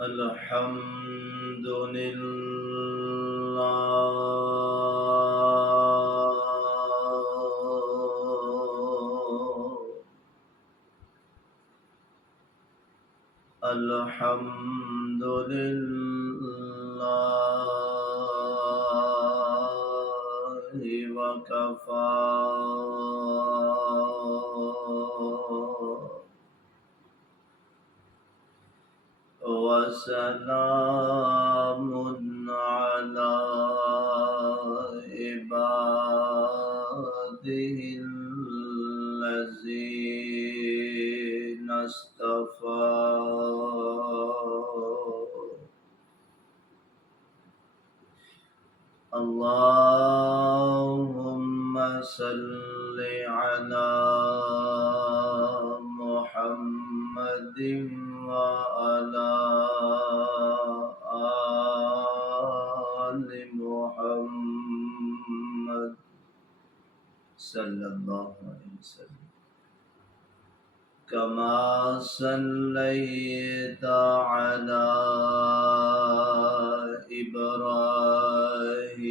الحمد لله الحمد لله وكفى وسلام على عباده الذين اصطفى اللهم صل على محمد وعلى آل محمد صلى الله عليه وسلم كما صليت على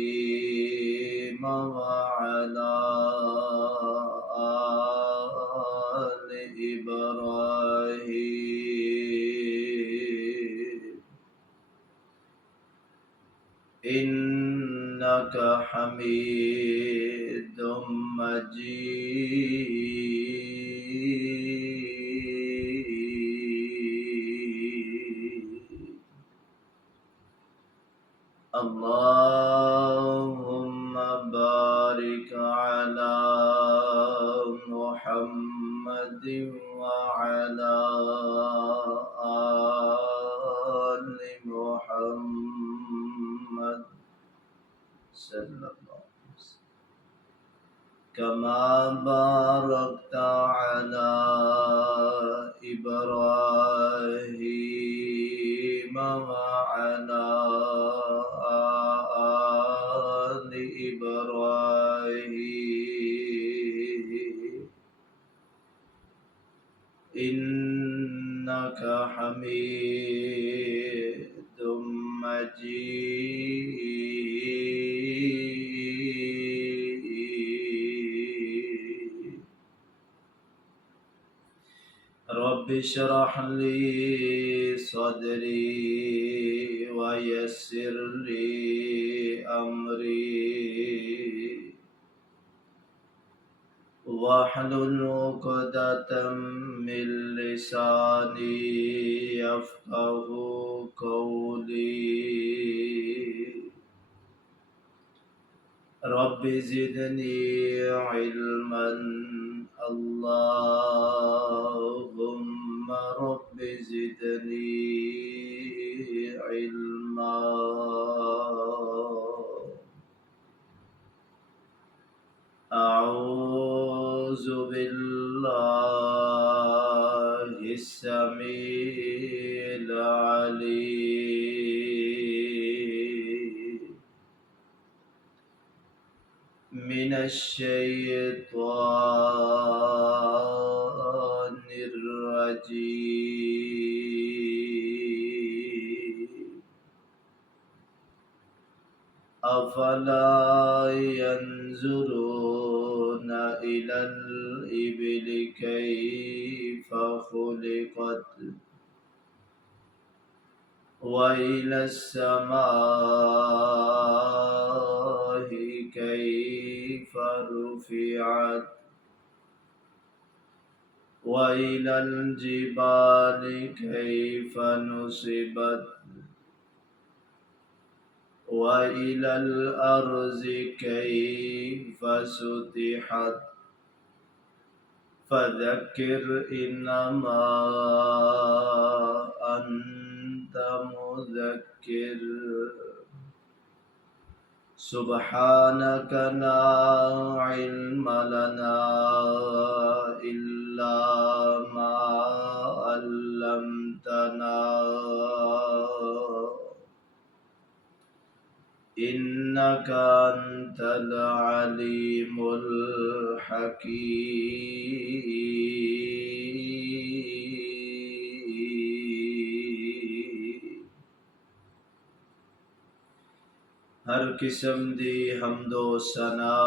إبراهيم وعلى آل إبراهيم إنك حميد مجيد اللهم بارك على محمد وعلى آل محمد صلى الله عليه وسلم كما باركت على إبراهيم وعلى آل إبراهيم إنك حميد مجيد رب اشرح لي صدري ويسر لي أمري واحلل عقدة من لساني يفقه قولي رب زدني علما اللهم رب زدني علما أعوذ بالله السميع العليم من الشيطان الرجيم أفلا ينظرون إلى الإبل كيف خلقت وإلى السماء كيف رفعت وإلى الجبال كيف نصبت وإلى الأرض كيف سطحت فذكر إنما أنت مذكر سبحانك لا علم لنا إلا ما علمتنا إنك أنت العليم الحكيم ہر قسم دی حمد و ثنا،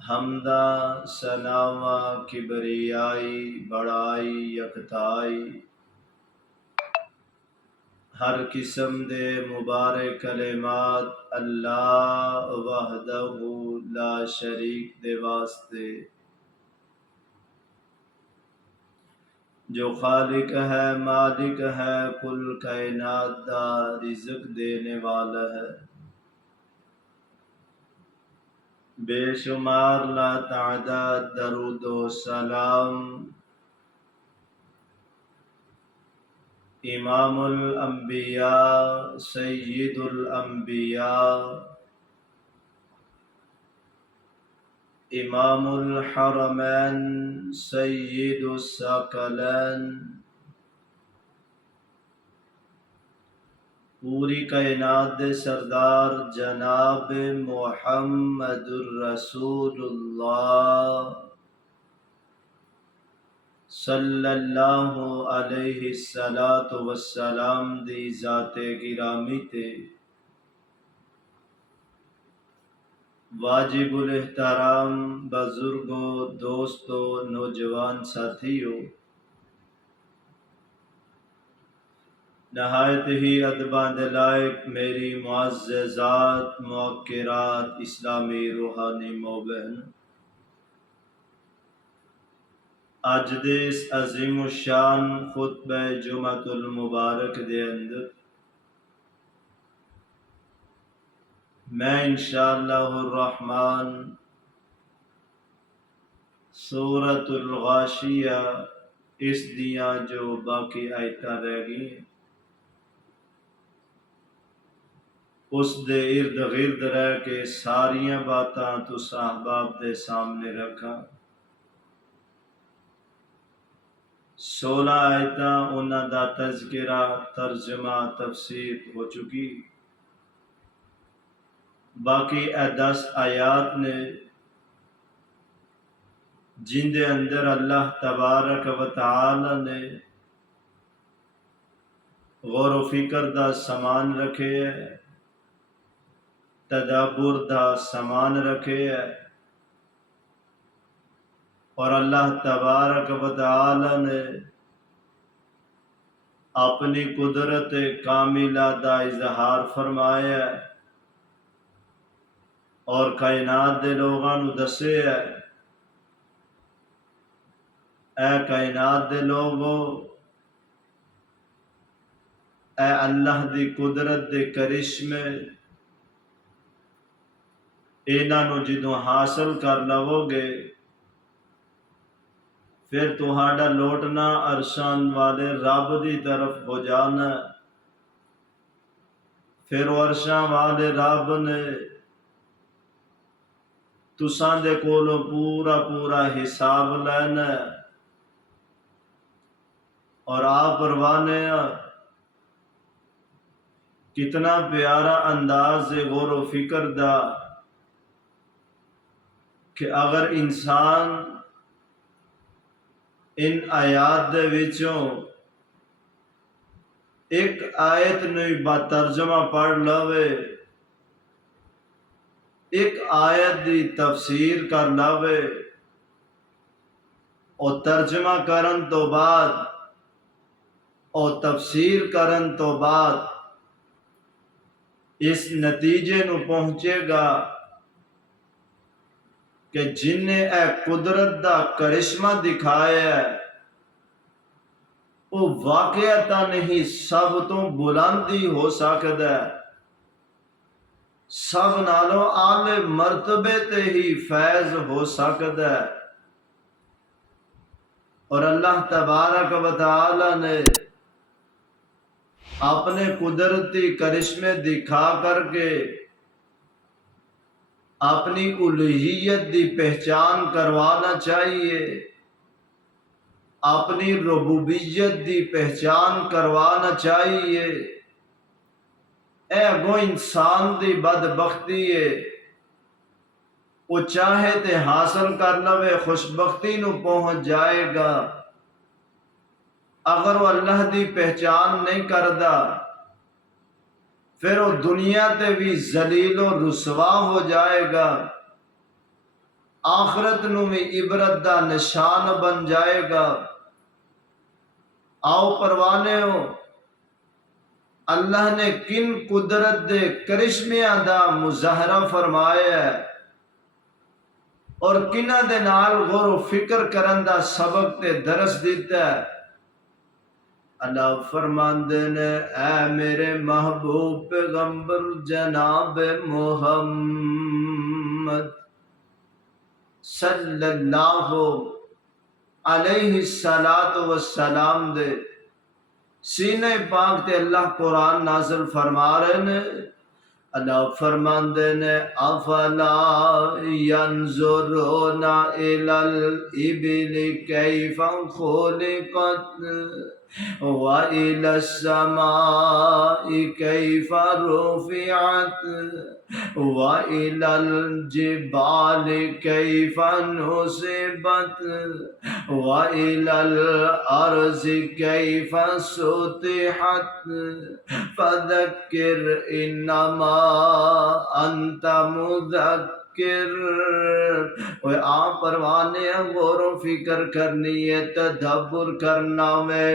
حمدا ثناواں کبریائی بڑائی یکتائی، ہر قسم دے مبارک کلمات اللہ وحدہ لا شریک دے واسطے، جو خالق ہے مالک ہے کل کائنات دا رزق دینے والا ہے، بے شمار لا تعداد درود و سلام امام الانبیاء سید الانبیاء امام الحرمین سید الثقلین، پوری کائنات دے سردار جناب محمد الرسول اللہ صلی اللہ علیہ السلام دی ذات گرامی تے واجب الاحترام بزرگوں دوستوں نوجوان ساتھیوں، نہایت ہی ادباں دے لائق میری معززات موقرات اسلامی روحانی ماں بہن، اج دے اس عظیم الشان خطبہ جمعۃ المبارک دے اندر میں انشاءاللہ الرحمن سورۃ الغاشیہ اس دیاں جو باقی آیتاں رہ گئی ہیں اس دے ارد گرد رہ کے ساریاں باتاں تساں احباب دے سامنے رکھاں۔ 16 آیتاں انہاں دا تذکرہ ترجمہ تفسیر ہو چکی، باقی 10 آیات نے جن دے اندر اللہ تبارک و تعالی نے غور و فکر دا سامان رکھے ہے، تدبر دا سامان رکھے ہے، اور اللہ تبارک و تعالی نے اپنی قدرت کاملہ دا اظہار فرمایا ہے اور کائنات دے لوگاں نو دسے ہے، اے کائنات دے لوگو، اے اللہ دی قدرت دے کرشمے انہاں نو جدوں حاصل کر لو گے پھر تہاڈا لوٹنا عرشان والے رب دی طرف ہو جانا، پھر عرشاں والے رب نے تساں دے کولو پورا حساب لینا ہے، اور آپ پروانے کتنا پیارا انداز غور و فکر دا کہ اگر انسان ان آیات دے وچوں ایک آیت نوی با ترجمہ پڑھ لوے، ایک آیت دی تفسیر کر لوے، اور ترجمہ کرن تو بعد اور تفسیر کرن تو بعد اس نتیجے نو پہنچے گا کہ جن نے اے قدرت دا کرشمہ دکھایا ہے وہ واقعتا نہیں سب تو بلندی ہو سکتا ہے، سب نالوں اعلی مرتبے تے ہی فیض ہو سکتا ہے، اور اللہ تبارک و تعالی نے اپنے قدرتی کرشمے دکھا کر کے اپنی الوہیت دی پہچان کروانا چاہیے، اپنی ربوبیت دی پہچان کروانا چاہیے۔ اے گو انسان دی بدبختی ہے، وہ چاہے تے حاصل کر لوے خوشبختی نو پہنچ جائے گا، اگر وہ اللہ دی پہچان نہیں کردا پھر وہ دنیا تے بھی ذلیل و رسوا ہو جائے گا، آخرت نو بھی عبرت دا نشان بن جائے گا۔ آؤ پروانے ہو، اللہ نے کن قدرت دے کرشمیاں دا مظاہرہ فرمایا ہے اور کنہ دے نال غور و فکر کرن دا سبق تے درس دیتا ہے۔ اللہ فرماندے نے اے میرے محبوب پیغمبر جناب محمد صلی اللہ علیہ السلام دے سینے پاک تے اللہ قرآن نازل فرما رہے نے۔ اللہ فرماندے نے افلا ینظرون الی الابل کیف خلقت وَإِلَى السَّمَاءِ كَيْفَ رُفِعَتْ وَإِلَى الْجِبَالِ كَيْفَ نُصِبَتْ وَإِلَى الْأَرْضِ كَيْفَ سُطِحَتْ فَذَكِّرْ إِنَّمَا أَنْتَ مُذَكِّرٌ۔ آپ پروانے غور و فکر کرنی ہے، تدبر کرنا میں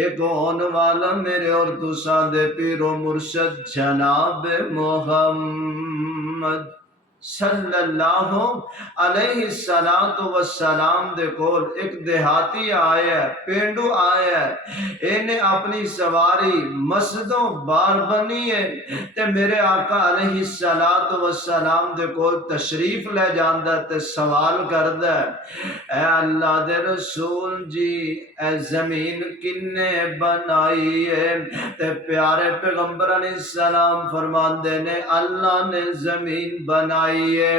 ایک ہون والا میرے اور تساں دے پیر و مرشد جناب محمد صلی اللہ علیہ السلام دے کول ایک دیہاتی آیا ہے، پینڈو آیا ہے، انہیں اپنی سواری مسجدوں بار بنی ہے تے میرے آقا علیہ السلام دے کول تشریف لے جاندہ تے سوال کردہ اے اللہ دے رسول جی اے زمین کنے بنائی ہے؟ تے پیارے پیغمبر علیہ السلام فرماندے نے اللہ نے زمین بنائی ہے۔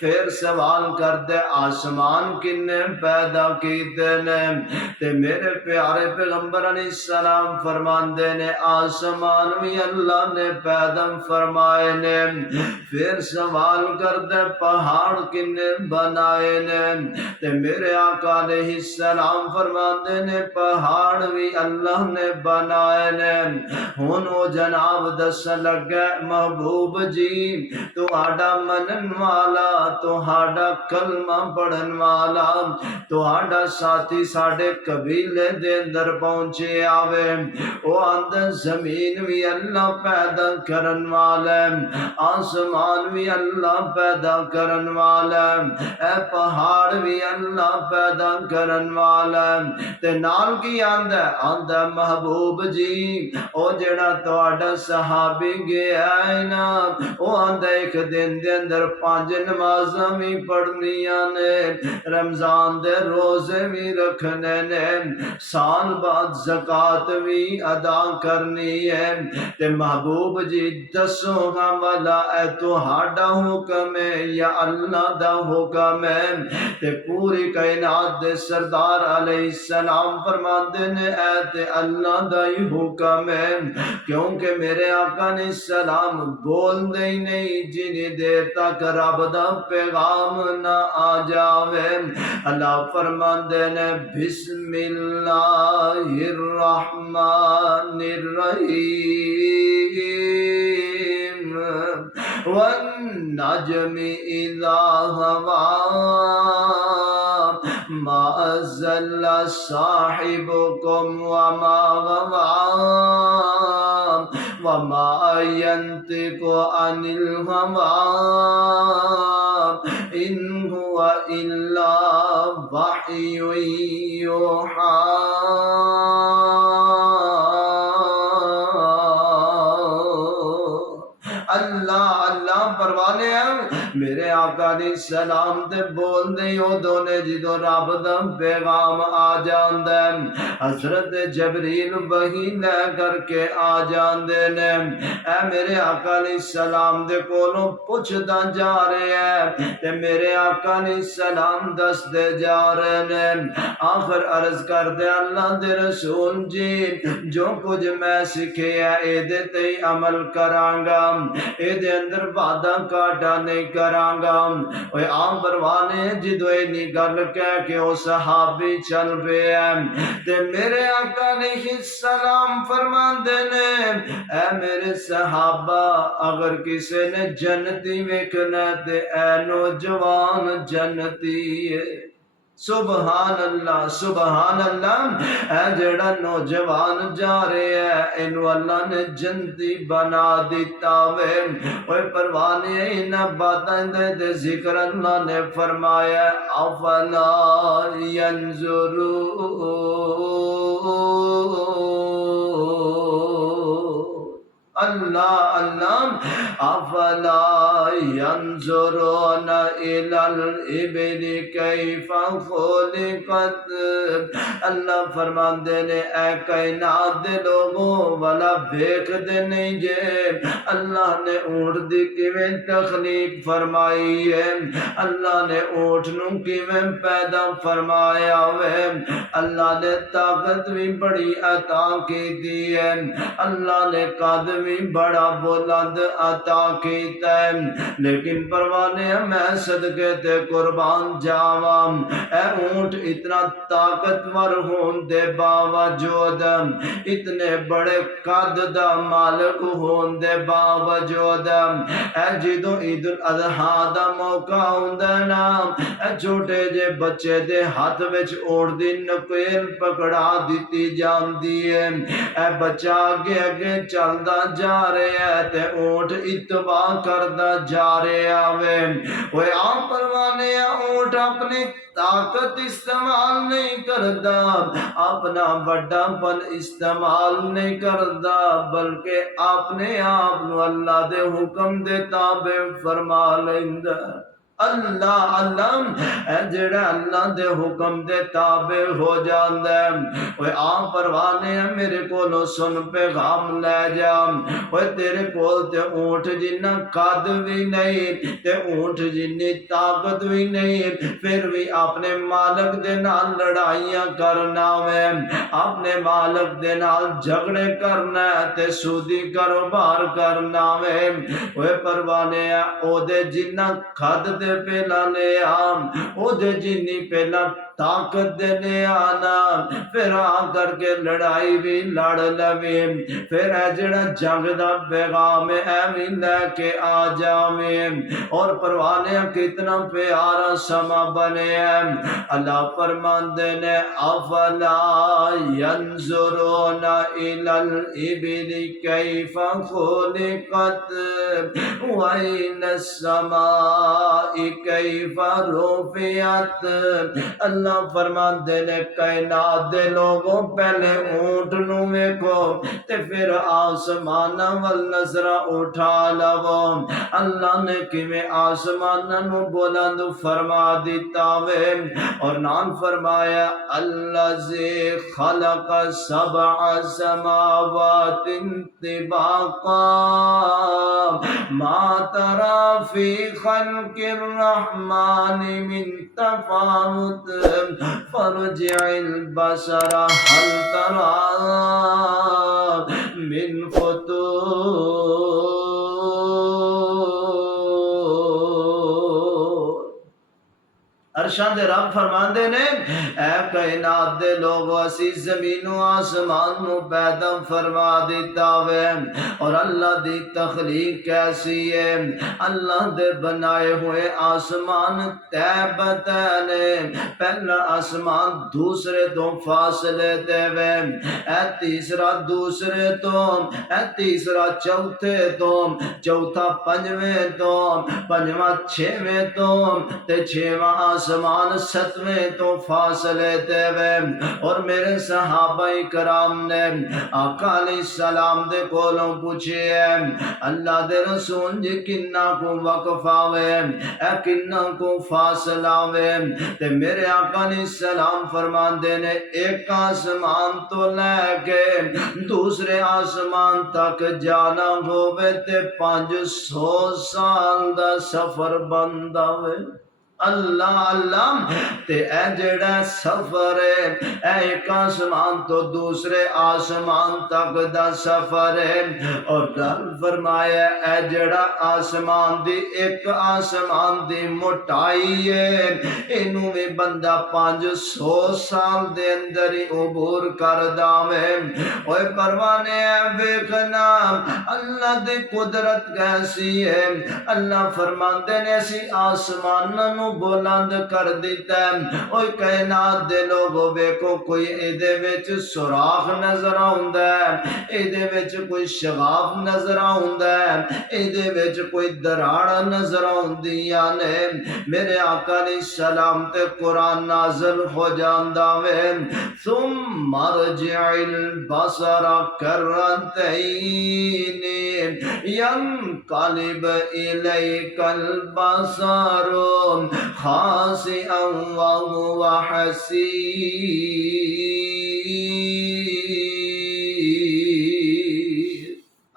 پھر سوال کردے آسمان کنے پیدا کیتے نے؟ تے میرے پیارے پیغمبر علیہ السلام فرماندے نے آسمان بھی اللہ نے پیدا فرمائے نے۔ پھر سوال کردے پہاڑ کنے بنائے نے؟ تے میرے آقا علیہ السلام فرماندے نے پہاڑ بھی اللہ نے بنائے نے۔ ہونو جناب دس لگے محبوب جی تو آڈا منن والا، تو آڈا کلمہ پڑھن والا، تو آڈا ساتھی ساڑے قبیلے دے اندر پہنچے آوے، او اندر زمین بھی اللہ پیدا کرن والا ہے، آسمان بھی اللہ پیدا کرن والا ہے، اے پہاڑ بھی اللہ پیدا کرن والا ہے۔ تے نال کی آندہ محبوب جی او جڑا توڑا صحابی گیا ہے نا، او آندہ ایک دن دے اندر 5 نمازاں بھی پڑھنیاں نے، رمضان دے روزے بھی رکھنے نے، سال بعد زکاة بھی ادا کرنی ہے۔ تے محبوب جی دسو گا والا اے تو ہاڈا حکم ہے یا اللہ دا حکم ہے؟ تے پوری کائنات دے سردار علیہ السلام فرماندے نے اے تے اللہ دا ہی حکم ہے، کیونکہ میرے آقا نے السلام بول دے ہی نہیں جنہی دیر تک رب دا پیغام نہ آ جاوے۔ اللہ فرماندے نے بسم اللہ الرحمن الرحیم والنجم اذا ہوا ما ضل صاحبکم وما غوا وما ينطق عن الهوى إن هو إلا وحي يوحى۔ اللہ پروانے ہیں میرے آقا علیہ السلام تے بول دے ہو دونے جدو رب دا پیغام آ جاندے، حضرت جبریل وحی لے کر کے آ جاندے نے، اے میرے آقا علیہ السلام دے کولوں پوچھ دا جا رہے ہیں تے میرے آقا علیہ السلام دس دے جا رہے نے۔ آخر عرض کر دے اللہ دے رسول جی جو کچھ میں سکھے ہے اے دے تے عمل کرانگا، اے دے اندر وعدہ کاٹا نہیں کرانگا، اوے عام پروانے جدو اینی گل کہہ کے او صحابی چل پے تے میرے آقا علیہ السلام فرماندے نے اے میرے صحابہ اگر کسے نے جنتی ویکھنا تے اے نوجوان جنتی ہے سبحان اللہ سبحان اللہ اے جڑا نوجوان جا رہے ہے اینو اللہ نے جنتی بنا دیتا وے اوے پروانے انہاں باتاں دے ذکر اللہ نے فرمایا افلا ینظرون اللہ اللہ افلا ینظرون الی الابل کیف خلقت اللہ فرماندے نے اے کائنات دے لوگوں والا دیکھ دے نہیں جے اللہ نے اونٹ دی کیویں تخلیق فرمائی ہے اللہ نے اونٹ نو کیویں پیدا فرمایا وے اللہ نے طاقت بھی بڑی عطا کی ہے اللہ نے قد بھی بڑا بلند عطا کیتا ہے لیکن پروانے میں صدقے تے قربان جاواں اے اونٹ اتنا طاقتور ہون دے باوجود اتنے بڑے قد دا مالک ہون دے باوجود اے جدوں عید الاضحیٰ دا موقع ہوندا نا اے چھوٹے جے بچے دے ہاتھ وچ اونٹ دی نکیل پکڑا دتی جاندی ہے اے بچہ اگے اگے چلدا جا رہا ہے تے اونٹ اتباع کردا جا رہا وے اوے عام پروانے اونٹ اپنی طاقت استعمال نہیں کردا اپنا بڑا پن استعمال نہیں کردا بلکہ اپنے آپ نو اللہ دے حکم دے تابع فرما لیندا اللہ اللہ اے جڑا اللہ دے حکم دے تابع ہو جاندا ہے اوے عام پروانے میرے کولوں سن پیغام لے جا اوے تیرے کول تے اونٹ جنہ قد بھی نہیں تے اونٹ جنی طاقت بھی نہیں پھر بھی اپنے مالک دے نال لڑائیاں کرنا وے اپنے مالک دے نال جھگڑے کرنا تے سودی کاروبار کرنا وے اوے پروانے او دے جنہ قد دے پہلا لے آم او دے جنی پہلا طاقت دینے آنا پھر آ کر کے لڑائی بھی لڑ لویں پھر اے جڑا جنگ دا پیغام اے بھی لے کے آ جاویں اور پروانے کتنا پیارا سما بنے اللہ فرماندے نے افلا ینظرون الی الابل کیف خلقت وإلى السماء کیف رفعت اللہ فرماندے نے کائنات دے لوگوں پہلے اونٹ نو ویکھو تے پھر آسمان ول نظر اٹھا لو اللہ نے کیویں آسمان نو بلند فرما دیتا وے اور نام فرمایا الذی خلق سبع سماوات طباقا ما ترى في خلق الرحمن من تفاوت فارجع البصر هل ترى من فطور ارشاد رب فرماندے نے اے کائنات دے لوگو اسی زمین و آسمان نو پیدا فرما دیتا وے اور اللہ دی تخلیق کیسی ہے اللہ دے بنائے ہوئے آسمان تیبتین پہلا آسمان دوسرے تو فاصلے دے وے اے تیسرا دوسرے تو اے تیسرا چوتھے تو چوتھا پنجویں تو پنجواں چھویں تو تے چھواں آسمان ستویں تو فاصلے تے وے اور میرے صحابہ کرام نے آقا علیہ السلام دے کولوں پوچھے اللہ دے رسول جی کنہ کو وقفہ وے اے کنہ کو فاصلہ وے تے میرے آقا علیہ السلام فرمان دے نے ایک آسمان تو لے کے دوسرے آسمان تک جانا ہوئے تے 500 سال دا سفر بندہ وے اللہ اللہ تے اے جڑا سفر ہے اے ایک آسمان تو دوسرے آسمان تک دا سفر ہے، اور گل فرمایا اے جڑا آسمان دی ایک آسمان دی موٹائی ہے اینو میں بندہ 500 سال دے اندر ہی عبور کر داوے۔ اوے پروانے ویکھنا اللہ دی قدرت کیسی ہے، اللہ فرماندے نے اسی آسماناں نو بلند کر دیتا ہے۔ اوے کائنات دے لوگو ویکھو کوئی ایدے وچ سوراخ نظر آوندا ہے، ایدے وچ کوئی شگاف نظر آوندا ہے، ایدے وچ کوئی دراڑ نظر آوندیاں نے۔ میرے آقا علیہ السلام تے قرآن نازل ہو جاندا وے ثم ارجع البصر کرتین ينقلب إليك البصر خاسئا وهو حسير۔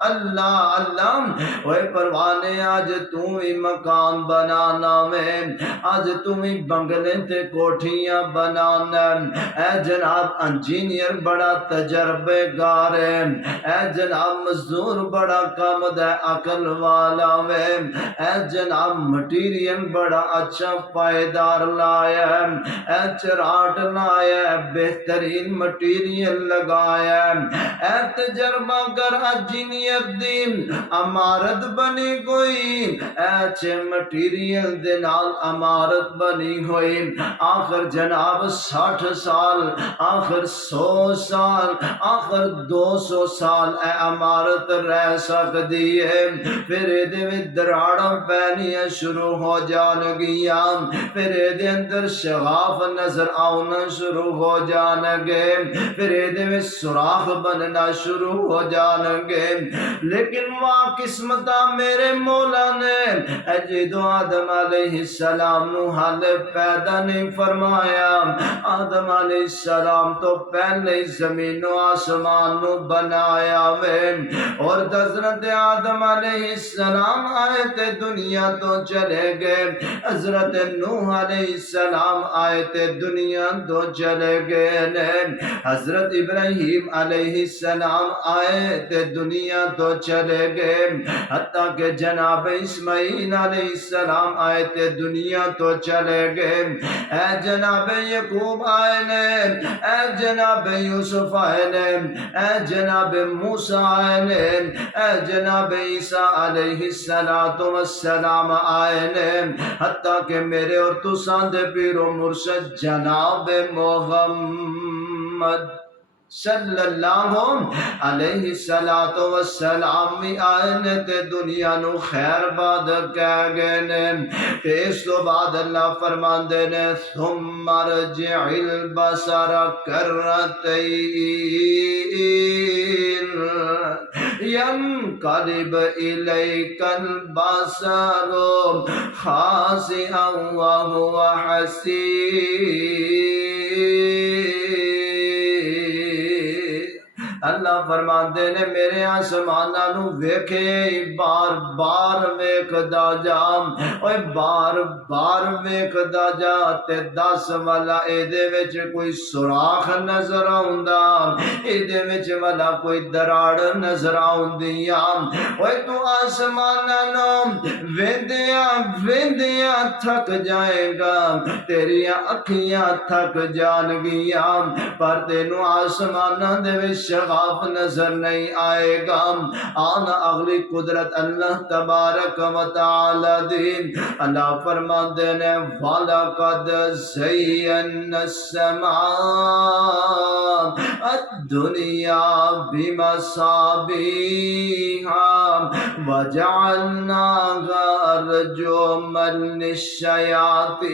اللہ اللہ اوے پروانے آج تو ہی مکان بنانا میں، آج تو ہی بنگلے تے کوٹھیاں بنانا، اے جناب انجینئر بڑا تجربے گار ہے، اے جناب مزدور بڑا کام دے عقل والا وے، اے جناب مٹیریل بڑا اچھا پائیدار لایا ہے، اے چراٹ لایا ہے، بہترین مٹیریل لگایا ہے، اے تجربہ گر انجینئر دی عمارت بنی کوئی، ایچے مٹیریل دے نال عمارت بنی ہوئی، آخر جناب 60 سال، آخر 100 سال، آخر 200 سال اے عمارت رہ سکتی ہے، پھر ایدے میں دراڑاں پینیاں شروع ہو جان گیا، پھر ایدے اندر شغاف نظر آنا شروع ہو جان گے، پھر ایدے میں سوراخ بننا شروع ہو جان گے، لیکن وہاں قسمتہ میرے مولا نے اجدو آدم علیہ السلام نو حال پیدا نہیں فرمایا، آدم علیہ السلام تو پہلے زمین و آسمان نو بنایا وے، اور حضرت آدم علیہ السلام آئے تے دنیا تو چلے گئے، حضرت نوح علیہ السلام آئے تے دنیا تو چلے گئے، حضرت ابراہیم علیہ السلام آئے تے دنیا تو چلے گئے، حتیٰ کہ جناب اسماعیل علیہ السلام آئے تے دنیا تو چلے گئے، اے جناب یعقوب آئے نے، اے جناب یوسف آئے نے، اے جناب موسیٰ آئے نے، اے جناب عیسیٰ علیہ السلام آئے نے، حتیٰ کہ میرے اور تساں دے پیر و مرشد جناب محمد صلی اللہ علیہ السلام بھی آئے تے دنیا نو خیر باد کہہ گئے نے، تے اس تو بعد اللہ فرمان دے نے ثم ارجع البصر کرتین ينقلب إليك البصر خاسئا وهو حسير۔ اللہ فرماندے نے میرے آسمانہ نو ویکھے بار بار ویکھدا جا، اوے بار بار ویکھدا جا تے دس والا ایدے وچ کوئی سوراخ نظر آوندا، ایدے وچ والا کوئی دراڑ نظر آوندیاں، اوے تو آسمانہ نو ویندیاں ویندیاں تھک جائے گا، تیریاں اکھیاں تھک جان گیاں، پر تینوں آسمانہ دے وچ شغاف نظر نہیں آئے گا۔ آنا اگلی قدرت اللہ تبارک و تعالی دین، اللہ فرمان دینے وَلَقَدْ زَيَّنَّا السَّمَاءَ الدُّنْيَا بِمَصَابِيحَ وَجَعَلْنَاهَا رُجُومًا لِلشَّيَاطِينِ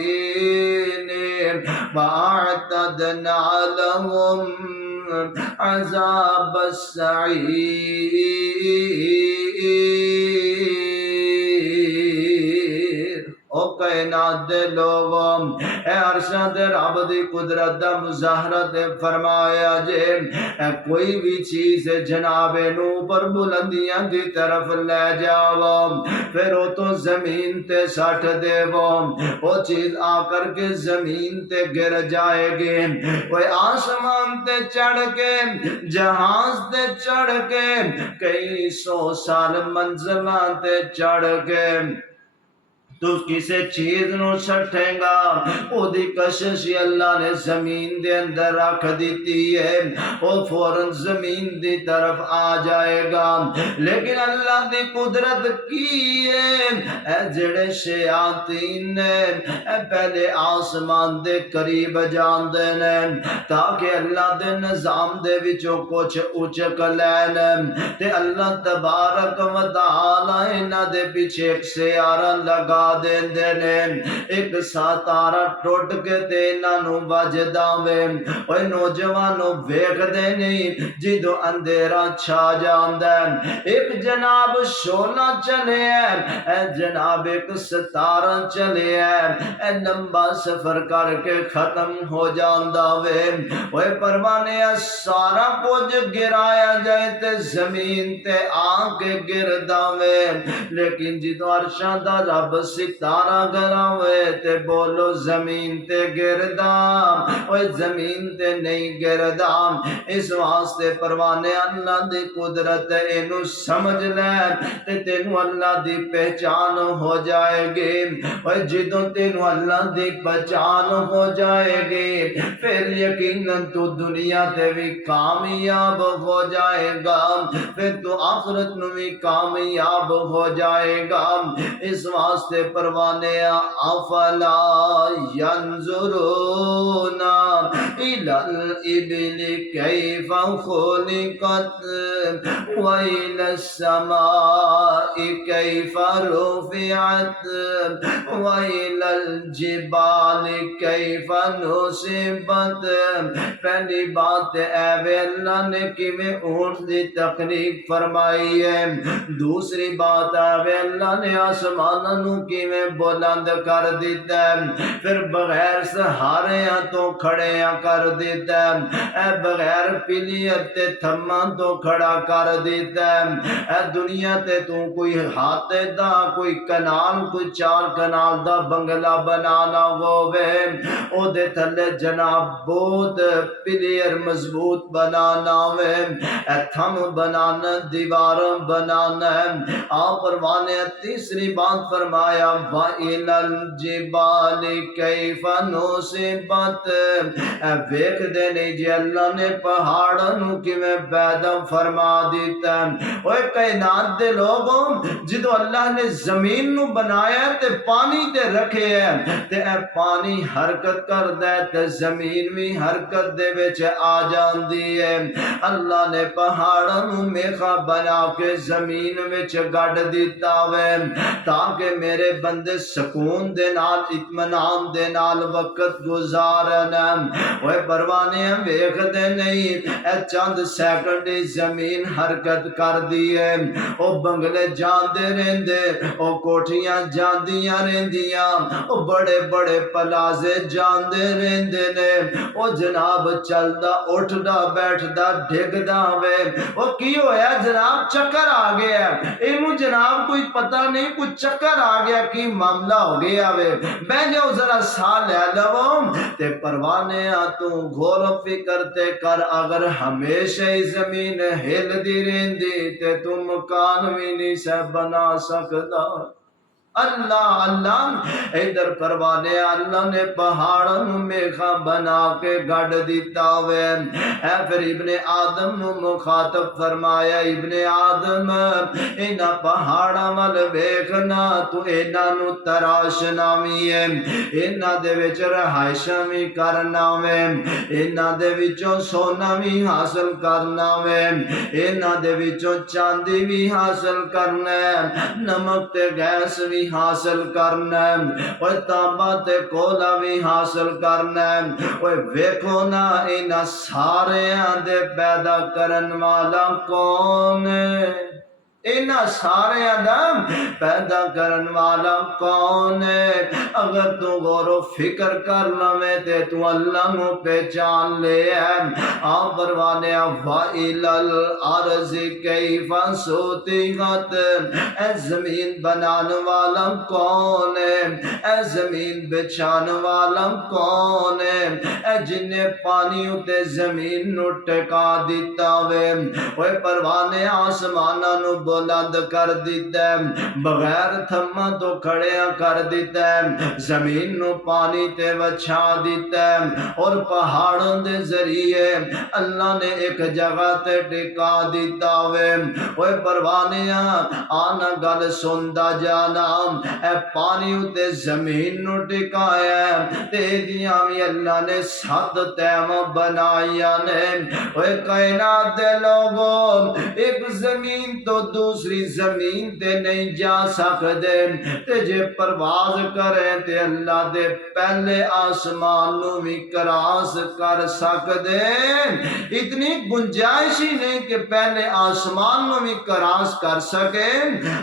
وَأَعْتَدْنَا لَهُمْ عذاب السعیر۔ او کائنات دے لوگوں اے عرشاں دے رب دی قدرت دا مظاہرہ تے فرمایا جے اے کوئی بھی چیز جناب نو پر بلندیاں دی طرف لے جاؤ پھر وہ تو زمین تے سٹ دے وہ چیز آ کر کے زمین تے گر جائے گی کوئی آسمان تے چڑھ کے جہاز تے چڑھ کے کئی 100 سال منزلاں تے چڑھ کے تو کسے چیز نو سٹھیں گا او دی کشش اللہ نے زمین دے اندر رکھ دیتی ہے او فوراً زمین دی طرف آ جائے گا لیکن اللہ دی قدرت کی ہے اے جڑے شیاطین نے اے پہلے آسمان دے قریب جان دینے تاکہ اللہ دے نظام دے وچوں کچھ اچک لین تے اللہ تبارک و تعالی انہاں دے پیچھے ایک سیارہ لگا دیندے نے ایک ستارہ ٹوٹ کے تے انہاں نو وجدا وے اوے نوجوانوں ویکھ دے نہیں جدوں اندھیرا چھا جاندا ہے ایک جناب شولا چلے ہے اے جناب ایک ستارہ چلے ہے اے لمبا سفر کر کے ختم ہو جاندا وے اوے پروانے سارا کچھ گرایا جائے تے زمین تے آ کے گردا وے لیکن جدوں عرشاں دا رب ستارہ گراوے تے بولو زمین تے گردا اوے زمین تے نہیں گردا اس واسطے پروانے اللہ دی قدرت اینو سمجھ لے تے تینو اللہ دی پہچان ہو جائے گی اوے جدوں تینو اللہ دی پہچان ہو جائے گی پھر یقیناً تو دنیا تے بھی کامیاب ہو جائے گا پھر تو آخرت میں بھی کامیاب ہو جائے گا اس واسطے پروانے افلا ینظرون الی الابل کیف خلقت وإلی السماء کیف رفعت وإلی الجبال کیف نصبت پہلی بات اے وے اللہ نے کیویں اونٹ دی تخلیق فرمائی ہے دوسری بات اے وے اللہ نے آسماناں نو کیویں بلند کر دیتا ہے پھر بغیر سہاریاں تو کھڑیاں کر دیتا ہے اے بغیر پلیئر تے تھماں تو کھڑا کر دیتا ہے اے دنیا تے تو کوئی ہاتھے دا کوئی کنال کوئی 4 کنال دا بنگلہ بنانا ہووے او دے تھلے جناب بہت پلیئر مضبوط بنانا وے اے تھم بنانا دیوار بنانا ہے آپ پروانے تیسری بات فرمایا وَإِلَى الْجِبَالِ كَيْفَ نُصِبَتْ ویکھ دے نہیں جی اللہ نے پہاڑاں نو کیویں پیدا فرما دیتا ہے اوے کائنات دے لوگوں جدو اللہ نے زمین نو بنایا تے پانی تے رکھے ہے تے اے پانی حرکت کردا ہے تے زمین بھی حرکت دے وچ آ جاندی ہے اللہ نے پہاڑاں نو میخا بنا کے زمین وچ گڈ دیتا وے تاکہ میرے بندے سکون دے نال اطمینان دے نال وقت گزارن اوے پروانے ویکھ دے نہیں اے چند سیکنڈ زمین حرکت کر دی ہے او بنگلے جاندے رہندے او کوٹھیاں جاندیاں رہندیاں او بڑے بڑے پلازے جاندے رہندے نے او جناب چلدا اٹھدا بیٹھدا ڈگدا وے او کی ہویا جناب چکر آ گیا اینو جناب کوئی پتہ نہیں کوئی چکر آ گیا کی معاملہ ہو گیا وے بیٹھ جاؤ ذرا سا لے لو تے پروانے تو غور و فکر تے کر اگر ہمیشہ ہی زمین ہل دی رہندی تے تو مکان بھی نہیں سے بنا سکتا اللہ اللہ ادھر پروانے اللہ نے پہاڑوں میخا بنا کے گڑ دیتا ہوئے اے پھر ابن آدم نو مخاطب فرمایا ابن آدم اینا پہاڑا وال بیکھنا تو اینا نو تراشنا بھی ہے اینا دے وچ رہائشاں بھی کرنا وے اینا دے وچوں سونا بھی حاصل کرنا وے اینا دے وچوں چاندی بھی حاصل کرنا ہے نمک تے گیس بھی حاصل کرنا ہے اوہ تانبا تے کولا بھی حاصل کرنا ہے اوہ ویکھو نا اینا سارے دے پیدا کرن والا کون ہے انہاں سارے دا پیدا کرن والا کون ہے؟ اگر تو غور و فکر کر لوے تے تو اللہ نو پہچان لے ہے۔ آپ پروانے وَإِلَى الْأَرْضِ كَيْفَ سُطِحَتْ، اے زمین بنانے والا کون ہے؟ اے زمین بچھانے والا کون ہے؟ اے جن نے پانی اتے زمین نو ٹکا دیتا وے، اوے پروانے آسمانہ نو بلند کر دیتا ہے، بغیر تھما تو کھڑیا کر دیتا ہے، زمین نو پانی تے وچھا دیتا ہے، اور پہاڑوں دے ذریعے اللہ نے ایک جگہ تے ٹکا دیتا وے۔ اوے پروانیاں آنا گل سندا جانا، اے پانی اتے زمین نو ٹکایا ہے تے دیاں بھی اللہ نے 7 تیماں بنائیاں نے۔ اوے کائنات دے لوگوں، ایک زمین تو دوسری زمین تے نہیں جا سکدے، تے جے پرواز کریں تے اللہ دے پہلے آسمان نو بھی کراس کر سکدے۔ اتنی گنجائش ہی نہیں کہ پہلے آسمان نو بھی کراس کر سکے،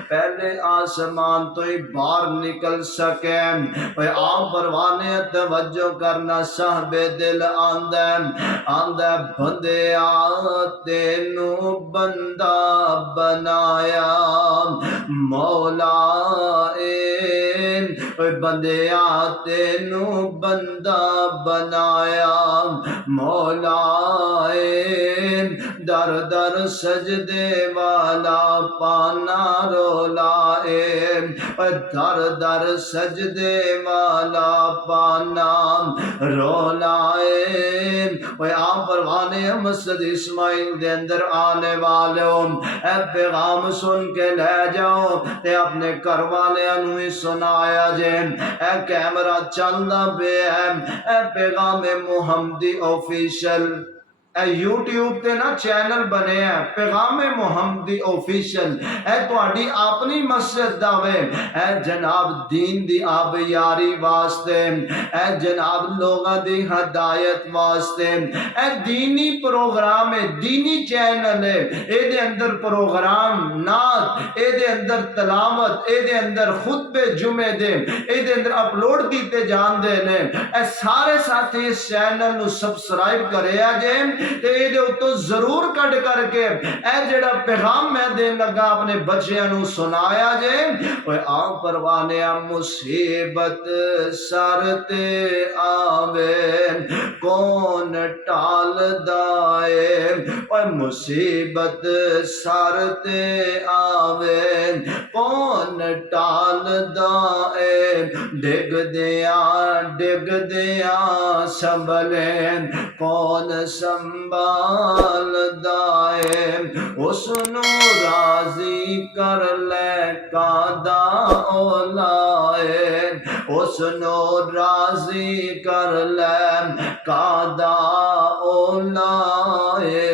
پہلے آسمان تو ہی باہر نکل سکے۔ آپ پروانے توجہ کرنا، صاحب دل آندہ بندیا تینو بندہ بنایا مولا بندیا تینو بندہ بنایا مولا، در در سجدے والا پانا رولا، در در سجدے والا پانا رولا۔ آپ پروانے مسجد اسماعیل دے اندر آنے والے ہو، اے پیغام سن کے لے جاؤ تے اپنے گھر والے انہی سنایا جے۔ اے کیمرہ چلنا پہ ہے، اے پیغام محمدی آفیشل، اے یوٹیوب تے نا چینل بنے ہیں پیغام محمدی آفیشل، اے تہاڈی اپنی مسجد دا وے، اے جناب دین دی آب یاری واسطے، اے جناب لوگاں دی ہدایت واسطے، اے دینی پروگرام ہے، دینی چینل ہے، اے دے اندر پروگرام نعت، اے دے اندر تلاوت، اے دے اندر خطبے جمعے دے، اے دے اندر اپلوڈ کیتے جان دے نے۔ اے سارے ساتھی اس چینل نو سبسکرائب کرے آجے تے اے دے اتو ضرور کٹ کر کے اے جڑا پیغام میں دین لگا اپنے بچیاں نو سنایا جے۔ اوے آپ پروانیاں مصیبت سر تے آوے کون ٹال دائے، اوے مصیبت سر تے آوے کون ٹال دائے، ڈگ دیاں سنبھلیں کون سنبھال دائے، اس نو راضی کر لے کادا اولائے، اس نو راضی کر لے کادا اولائے،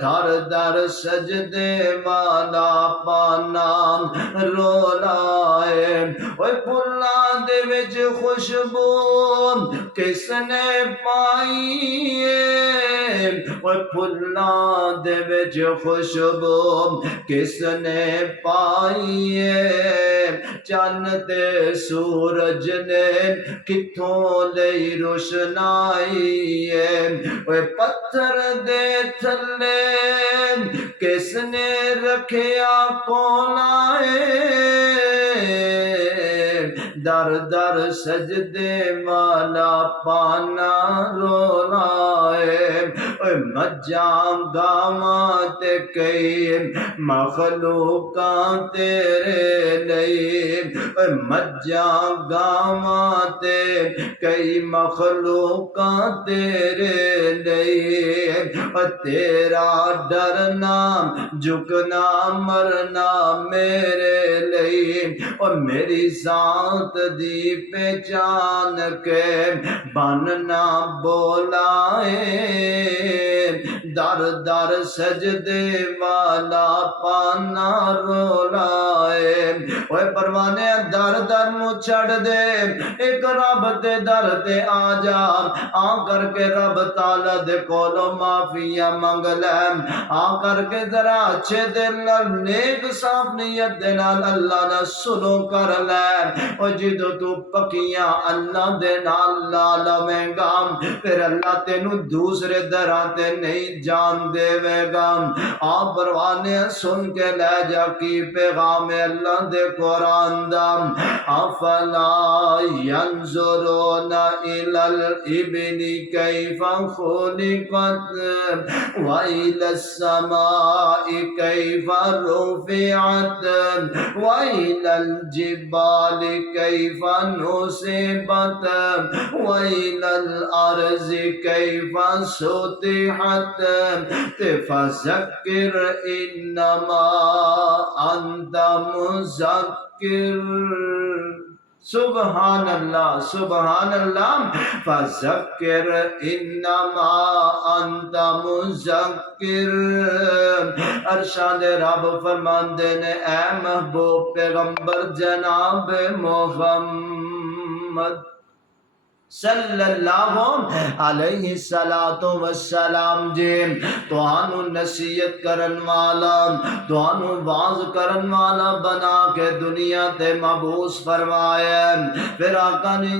در در سجدے والا پانا رولائے۔ اوے پھلاں دے وچ خوشبو کس نے پائی ہے، اوے پھلاں دے وچ خوشبو کس نے پائی ہے، چن تے سورج نے کتھوں لئی روشنائی ہے، اوے پتھر دے تھلے کس نے رکھیا کولا ہے، در در سجدے والا پانا رولائے، مجھاں گاواں تے کئی مخلوقاں تیرے لئی، مجھاں گاواں تے کئی مخلوقاں تیرے لئی، تیرا ڈرنا جھکنا مرنا میرے لئی، اور میری ذات ذات دی پہچان کے بننا بولائے در در سجدے والا پانا رولائے اوے پروانے در در نو چھڑ دے ایک رب تے در تے آ جا آ کر کے رب تعالی دے کولو معافیاں منگ لے آ کر کے ذرا اچھے دل نال نیک صاف نیت دے نال اللہ نہ سلو کر لے او جدو تو پکیاں اللہ دے نال لا لویں گا پھر اللہ تینو دوسرے دراں تے نہیں جان دے وے گا آ پروانے سن کے لے جا کی پیغام اللہ دے قرآن دا افلا ينظرون الى الابل كيف خلقت والى السماء كيف رفعت والى الجبال كيف نصبت والى الارض كيف سطحت فذكر انما انت مذکر سبحان اللہ فذکر انما انت مذکر ارشاد رب فرماندے نے اے محبوب پیغمبر جناب محمد صلی اللہ علیہ السلام جی توانو نصیحت کرن والا توانو واز کرن والا بنا کے دنیا تے مبعوث فرمایا پھر آقا علیہ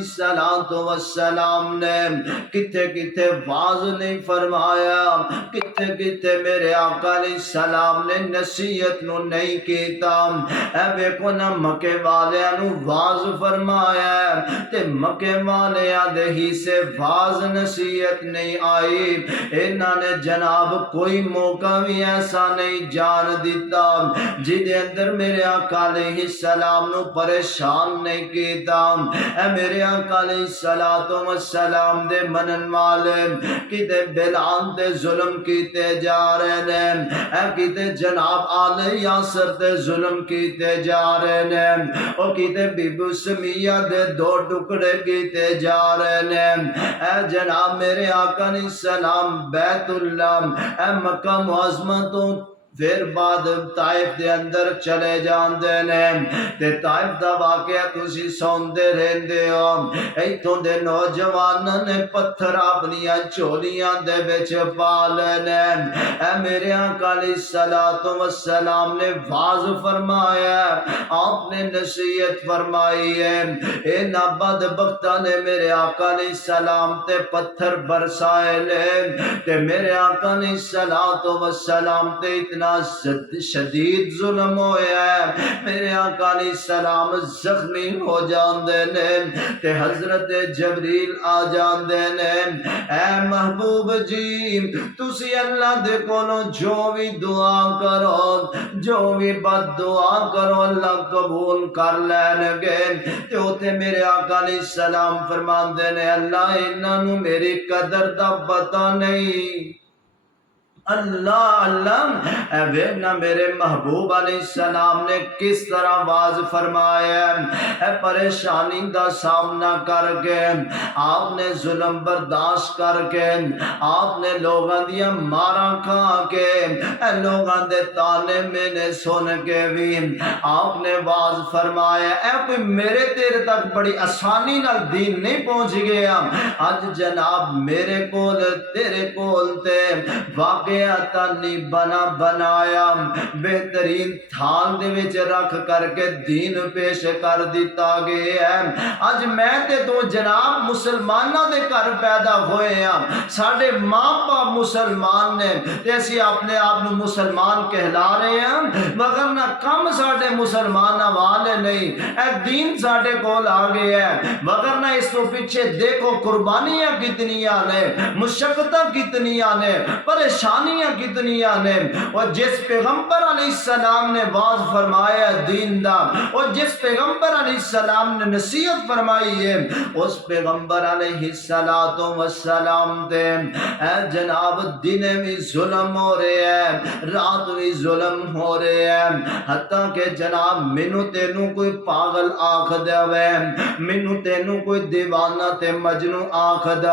السلام نے کتے کتے واز نہیں فرمایا کتے کتے میرے آقا علیہ السلام نے نصیحت نو نہیں کیتا اے ویکو نا مکے والیاں نو واز فرمایا تے مکے والیاں دہی سے واز نصیحت نہیں آئی انہاں نے جناب کوئی موقع بھی ایسا نہیں جان دیتا جدے اندر میرے آقا علیہ السلام نو پریشان نہیں کیتا اے میرے آقا علیہ السلام دے منن والے کتے بلال دے ظلم کیتے جا رہے ہیں اے کتے جناب آل یاسر دے ظلم کیتے جا رہے ہیں او کتے بی بی سمیہ دے دو ٹکڑے کیتے جا رہے ہیں اے جناب میرے آقا علیہ السلام بیت اللہ اے مکہ معظمہ تو پھر بعد طائف دے اندر چلے جان دے نے تے طائف دا واقعہ تسی سوندے رہندے ہو ایتھوں دے نوجواناں نے پتھر اپنیاں چولیاں دے وچ پا لینے اے میرے آقا علیہ السلام نے واز فرمایا آپ نے نصیحت فرمائی ہے اے بدبختاں نے میرے آقا علیہ السلام تے پتھر برسائے لے تے میرے آقا علیہ السلام تے اتنا شدید ظلم ہویا ہے میرے آقا علیہ السلام زخمی ہو جان دے نے تے حضرت جبریل آ جان دے نے اے محبوب جی تسی اللہ دے کولوں جو بھی دعا کرو جو بھی بد دعا کرو اللہ قبول کر لین گے تے اوتے میرے آقا علیہ السلام فرمان دے نے اللہ انہاں نو میری قدر دا پتہ نہیں اللہ اے وینا میرے محبوب علیہ السلام نے کس طرح واز فرمایا اے پریشانی دا سامنا کر کے آپ نے ظلم برداشت کر کے آپ نے لوگاں دیا مارا کھا کے اے لوگاں دے تانے میں نے سن کے بھی آپ نے واز فرمایا اے کوئی میرے تیرے تک بڑی آسانی نال دین نہیں پہنچ گیا آج جناب میرے کول تیرے کول تے واقع نہیں بنایا بہترین تھان دے وچ رکھ کر کے دین پیش کر دیتا گیا ہے آج میں تے تو جناب مسلمانہ دے کر پیدا ہوئے ہیں ساڑھے ماں باپ مسلمان نے تے اسی اپنے آپ نو مسلمان کہلا رہے ہیں مگر نہ کم ساڑھے مسلمانہ والے نہیں اے دین ساڑھے کول آگے ہے مگر نہ اس تو پیچھے دیکھو قربانیاں کتنی آنے مشقتہ کتنی آنے پریشانی پریشانیاں کتنی نے، اور جس پیغمبر علیہ السلام نے واز فرمایا دین دا، اور جس پیغمبر علیہ السلام نے نصیحت فرمائی ہے، اس پیغمبر علیہ السلام تے اے جناب دن بھی ظلم ہو رہے ہیں، رات بھی ظلم ہو رہے ہیں، حتیٰ کہ جناب مینوں تینوں کوئی پاگل آکھ دے، مینوں تینوں کوئی دیوانہ تے مجنوں آکھ دے،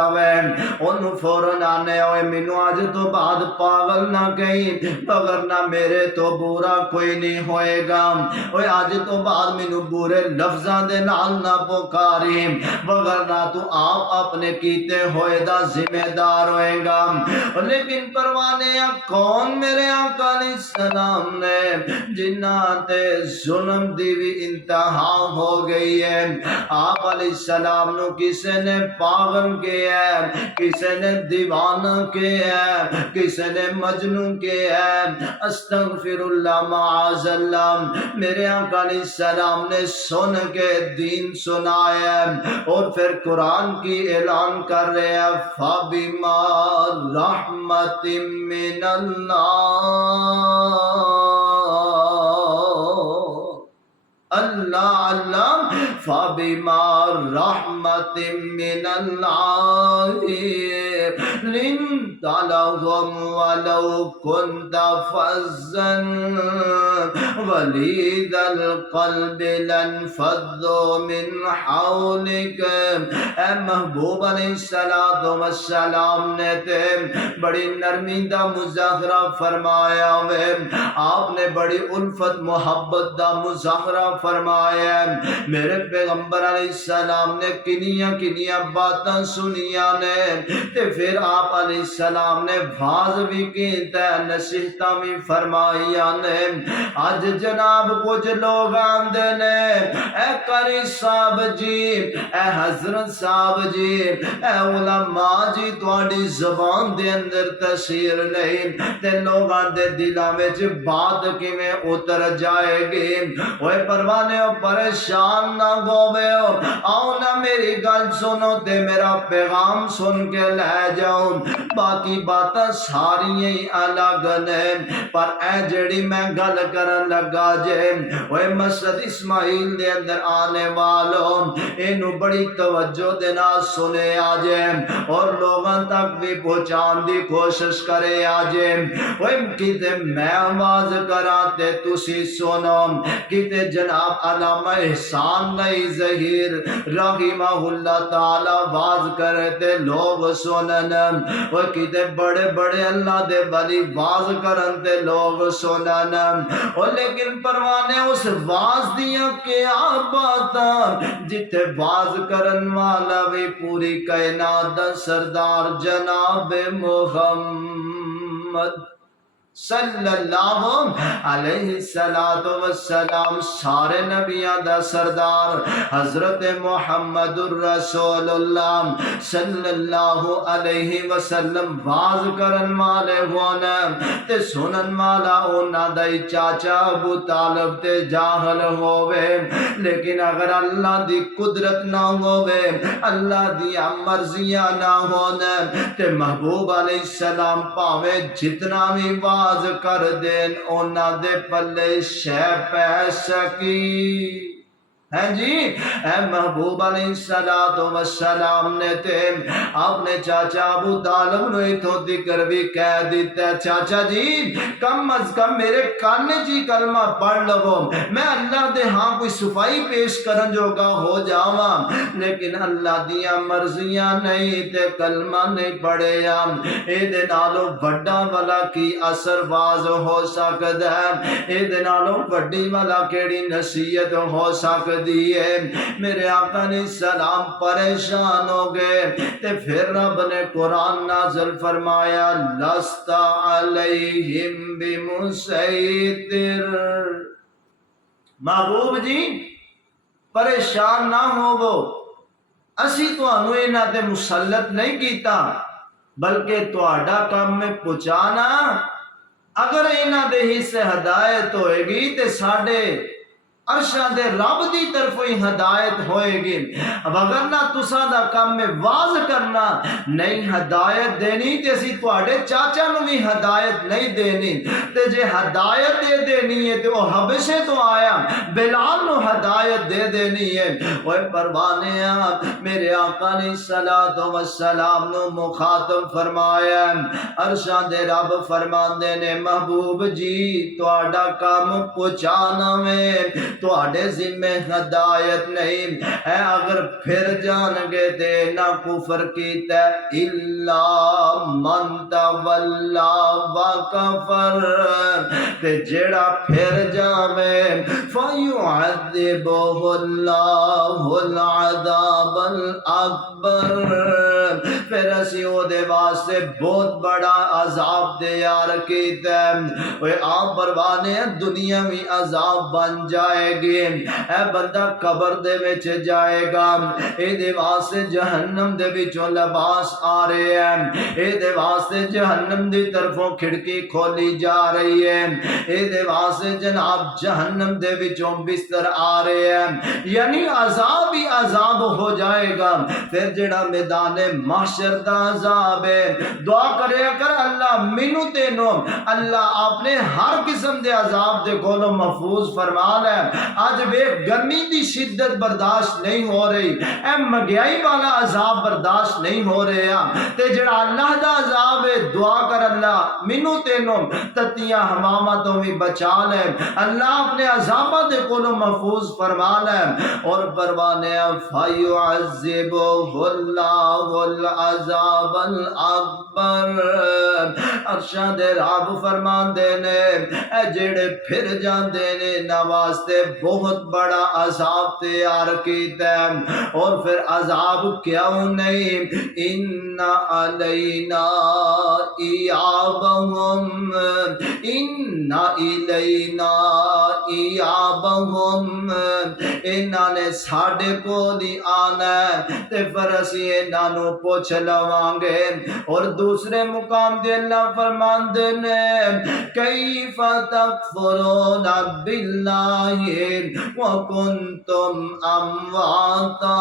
انہوں فوراً آنے ہوئے مینوں آج تو بعد پاگل نہ کہیں، وگرنہ میرے تو برا کوئی نہیں ہوئے گا، اوے آج تو بعد مینوں برے لفظاں دے نال نہ پکاری، وگرنہ تو آپ اپنے کیتے ہوئے دا ذمہ دار ہوئے گا۔ لیکن پروانے کون میرے آقا علیہ السلام نے جنہ تے ظلم دی بھی انتہا ہو گئی ہے، آپ علیہ السلام نو کسے نے پاگل کیا ہے، کسے نے دیوانہ کیا ہے، کسے نے مجنون کیا ہے، استغفر اللہ معاذ اللہ، میرے آقا علیہ السلام نے سن کے دین سنایا اور پھر قرآن کی اعلان کر رہے ہیں فَبِمَا رَحْمَةٍ مِّنَ اللہ اللہ فَبِمَا رَحْمَةٍ مِّنَ اللَّهِ لِنْتَ لَهُمْ وَلَوْ كُنْتَ فَظًّا غَلِيظَ الْقَلْبِ لَانفَضُّوا مِنْ حَوْلِكَ، اے محبوب علیہ السلام نے تے بڑی نرمی دا مظاہرہ فرمایا ہوئے، آپ نے بڑی الفت محبت دا مظاہرہ فرمایا، میرے پیغمبر علیہ السلام نے کنیاں کنیاں باتاں سنیاں نے، تے پھر آپ علیہ السلام نے واز بھی کیتا ہے، نصیحتاں بھی فرمائیاں نے۔ آج جناب کچھ لوگ آندے نے اے قاری صاحب جی، اے حضرت صاحب جی، اے علماء جی، تواڈی زبان دے اندر تاثیر نہیں تے لوگاں دے دلاں وچ بات کیویں اتر جائے گی؟ اوے پروانے ہو پریشان نہ ہووے ہو، آؤ نہ میری گل سنو تے میرا پیغام سن کے لے جاؤ، باقی باتاں ساریاں ہی الگ نے، پر اے جڑی میں گل کرن لگا جے اوے مسجد اسماعیل دے اندر آنے والوں اینو بڑی توجہ دے نال سنے آجے اور لوگاں تک بھی پہنچان دی کوشش کرے آجے۔ اوے کتے میں آواز کراں تے تسی سنو، کتے جناب علامہ احسان نئی ظہیر رحمہ اللہ تعالی آواز کرے تے لوگ سنن، اوے کتے بڑے بڑے اللہ دے ولی واز کرن تے لوگ سنن، اور لیکن پروانے اس واز دیاں کیا باتاں جتے واز کرن والا بھی پوری کائنات دا سردار جناب محمد صلی اللہ علیہ السلام، سارے نبیان دا سردار حضرت محمد الرسول اللہ صلی اللہ علیہ وسلم واز کرن والے ہونا تے سنن والا اونا دائی چاچا ابو طالب تے جاہل ہووے، لیکن اگر اللہ دی قدرت نہ ہووے، اللہ دی مرضیاں نہ ہونا تے محبوب علیہ السلام پاوے جتنا بھی واز کر دین اونا دے پلے شے پہ سکی ہیں جی۔ اے محبوب علیہ السلام نے تے اپنے چاچا ابو طالب نو ایتھوں ذکر بھی کہہ دیتا ہے چاچا جی کم از کم میرے کان جی کلمہ پڑھ لو، میں اللہ دے ہاں کوئی صفائی پیش کرن جوگا ہو جاواں، لیکن اللہ دیاں مرضیاں نہیں تے کلمہ نہیں پڑھے یا اے دے نالوں بڑا والا کی اثر باز ہو سکدا ہے، اے دے نالوں بڑی والا کیڑی نصیحت ہو سکدا دیئے۔ میرے آقا علیہ السلام پریشان ہو گئے تے پھر رب نے قرآن نازل فرمایا لست علیہم بمسیطر، محبوب جی پریشان نہ ہوو، اسی تو انو اینا تے مسلط نہیں کیتا بلکہ تواڈا کام میں پہنچانا، اگر اینا دے حصے ہدایت ہوئے گی تے ساڑے عرشاں دے رب دی طرف ہی ہدایت ہوئے گی، وگرنہ تساں دا کام میں واز کرنا نہیں ہدایت دینی تے اسی تواڈے چاچا نو بھی ہدایت نہیں دینی، تے جے ہدایت دے دینی ہے تے وہ حبشے تو آیا بلال نو ہدایت دے دینی ہے۔ اوے پروانیا میرے آقا نے صلاۃ و سلام نو مخاطب فرمایا، عرشاں دے رب فرماندے نے محبوب جی تواڈا کام پہنچانا میں تواڈے ذمہ ہدایت نہیں ہے، اگر پھر جان گے تے نہ کفر کیتا الا من تولا وکفر، تے جیڑا پھر جاوے فیعذبہ اللہ العذاب الاکبر، پھر اسی او دے واسطے بہت بڑا عذاب تیار کیتا ہے۔ اوے آپ پروانے دنیا میں عذاب بن جائے گی، اے بندہ قبر دے وچ جائے گا، اے دے واسطے جہنم دے وچوں لباس آ رہے ہیں، اے دے واسطے جہنم دی طرفوں کھڑکی کھولی جا رہی ہے، اے دے واسطے جناب جہنم دے وچوں بستر آ رہے ہیں، یعنی عذاب ہی عذاب ہو جائے گا۔ پھر جڑا میدان محشر دا عذاب ہے، دعا کرے کر اللہ مینوں تینوں اللہ آپ نے ہر قسم دے عذاب دے کولوں محفوظ فرما لے۔ آج بے گرمی دی شدت برداشت نہیں ہو رہی، اے مہنگائی والا عذاب برداشت نہیں ہو رہا، تے جڑا اللہ دا عذاب ہے دعا کر اللہ مینوں تینوں تتیاں ہمامہ تو بھی بچا لے، اللہ اپنے عذابہ دے کولوں محفوظ فرما لے۔ اور پروانے فَيُعَذِّبُهُ اللَّهُ الْعَذَابَ الْأَكْبَرَ، عرشاں دے رب فرماندے نے اے جڑے پھر جاندے نے نہ واسطے بہت بڑا عذاب تیار کیتا ہے، اور پھر عذاب کیوں نہیں، ان علینا ایابہم، ان الینا ایابہم، انہاں نے ساڈے کول ہی آنا ہے تے پھر اسی انہاں نو پوچھ لواں گے۔ اور دوسرے مقام دے اللہ فرماندے نے کیف تکفرون باللہ وکنتم امواتا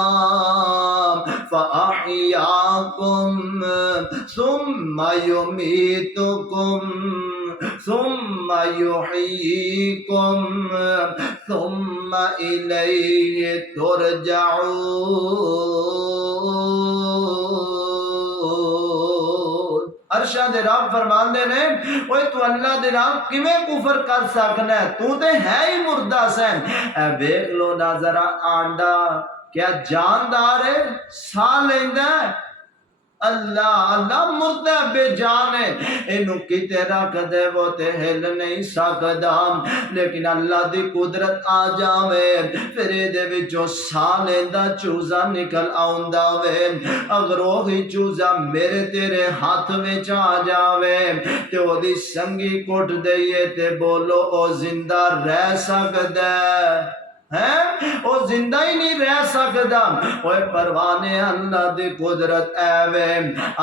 فاحیاکم ثم یمیتکم ثم یحییکم ثم الیہ ترجعون۔ عرشاں دے رب فرماندے نے اوے تو اللہ دے نام کیویں کفر کر سکنا ہے، تو تے ہے ہی مردہ سین۔ اے دیکھ لو نا ذرا آنڈا کیا جاندار ہے، سا لیندا ہے، اللہ اللہ مردہ بے جان ہے، اینو کتے رکھ دے وہ تے ہل نہیں سکدا، لیکن اللہ دی قدرت آ جاوے پھر دے وچوں سا لیندا چوزا نکل آوندا وے، اگر وہی چوزا میرے تیرے ہاتھ وچ آ جاوے تے او دی سنگی کٹ دئیے تے بولو او زندہ رہ سکدا ہے، او زندہ ہی نہیں رہ سکدا۔ اوے پروانے اللہ دی قدرت ایوے،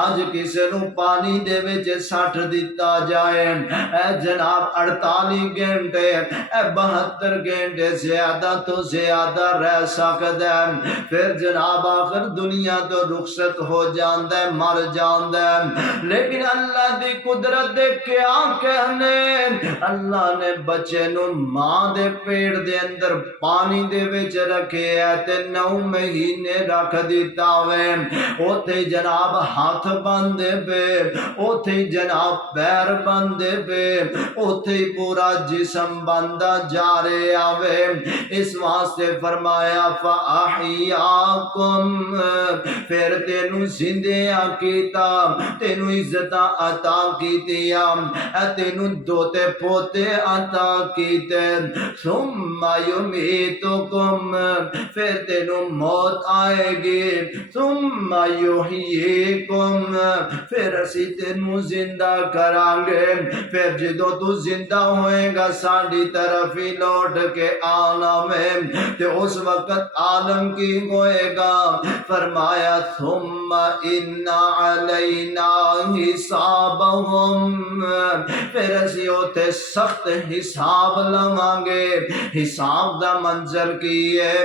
آج کسے نو پانی دے وچ سٹ دیتا جائے، اے جناب 48 گھنٹے اے 72 گھنٹے زیادہ تو زیادہ رہ سکدا ہے، پھر جناب آخر دنیا تو رخصت ہو جاندا ہے، مر جاندا ہے، لیکن اللہ دی قدرت دے کیا کہنے، اللہ نے بچے نو ماں دے پیڑ دے اندر پانی دے وچ رکھے ہے تے 9 مہینے رکھ دیتا وے، اوتھے جناب ہاتھ بندے پے، اوتھے جناب پیر بندے پے، اوتھے پورا جسم بندہ جا رہے آوے، اس واسطے فرمایا فَأَحْيَاكُمْ، پھر تینوں زندیاں کیتا، تینوں عزتاں عطا کیتیاں، تینوں دوتے پوتے عطا کیتے، ثم یمیتکم، پھر تینوں موت آئے گی، ثم یحییکم، پھر اسی تینوں زندہ کران گے، پھر جدو تو زندہ ہوئے گا ساڈی طرف ہی لوٹ کے آنا میں، تے اس وقت عالم کی ہوئے گا، فرمایا ثم ان علینا حسابہم، پھر اسی او اتنے سخت حساب لواں گے۔ حساب دا منظر کی ہے،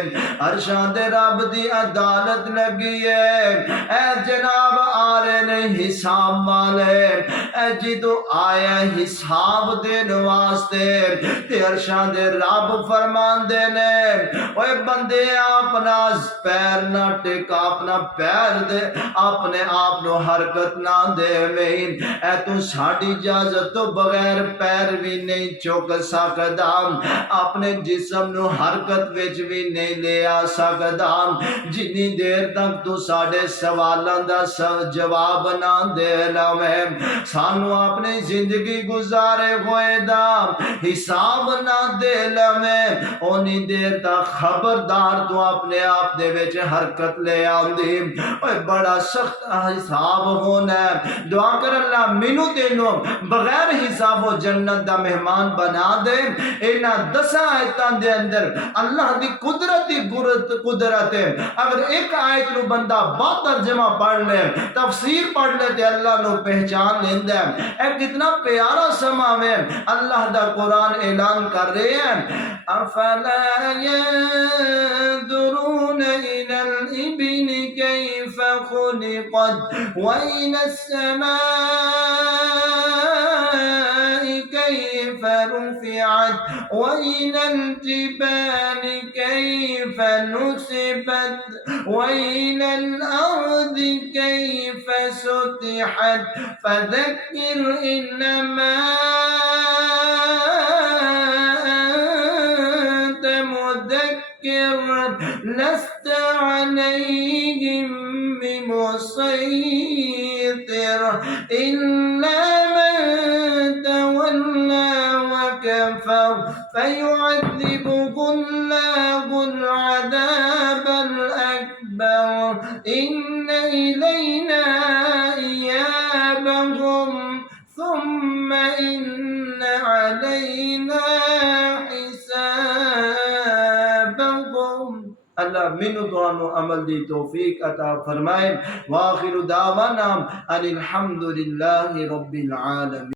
عرشاں دے رب دی عدالت لگی ہے، اے جناب آ رہے نے حساب والے، اے جدو آیا حساب دین واسطے تے عرشاں دے رب فرمان دے نے اوے بندے اپنا پیر نہ ٹکا، اپنا پیر دے اپنے آپ نو حرکت نہ دے میں، اے تو ساڈی اجازت تو بغیر پیر بھی نہیں چک سکدا، اپنے جسم نو حرکت وچ بھی نہیں لے آ سکدا، جنی دیر تک تو ساڈے سوالاں دا جواب نہ دے لویں، سانو اپنی زندگی گزارے ہوئے دا حساب نہ دے لویں، اونی دیر تک خبردار تو اپنے آپ دے وچ حرکت لے آندی۔ اوے بڑا سخت حساب ہونا ہے، دعا کر اللہ مینوں تینوں بغیر حساب و جنت دا مہمان بنا دے۔ اینا 10 آیتاں دے اندر اللہ دی قدرت ہے، اگر ایک آیت نو بندہ با ترجمہ پڑھ لے، تفسیر پڑھ لے تے اللہ نو پہچان لیندا ہے۔ اے کتنا پیارا سما ہے، اللہ دا قرآن اعلان کر رہے ہیں افلا ينظرون الى الابل كيف خلقت والى السماء كيف رفعت والى الجبال كيف نصبت والى الارض كيف سطحت فذكر انما انت مذكر لست عليهم بمسيطر إلا من تولى وكفر فيعذبه الله العذاب الأكبر إن إلينا إيابهم ثم إن علينا حسابهم۔ اللہ منو دعانو عمل دی توفیق عطا فرمائے۔ وآخر دعوانا ان الحمدللہ رب العالمین۔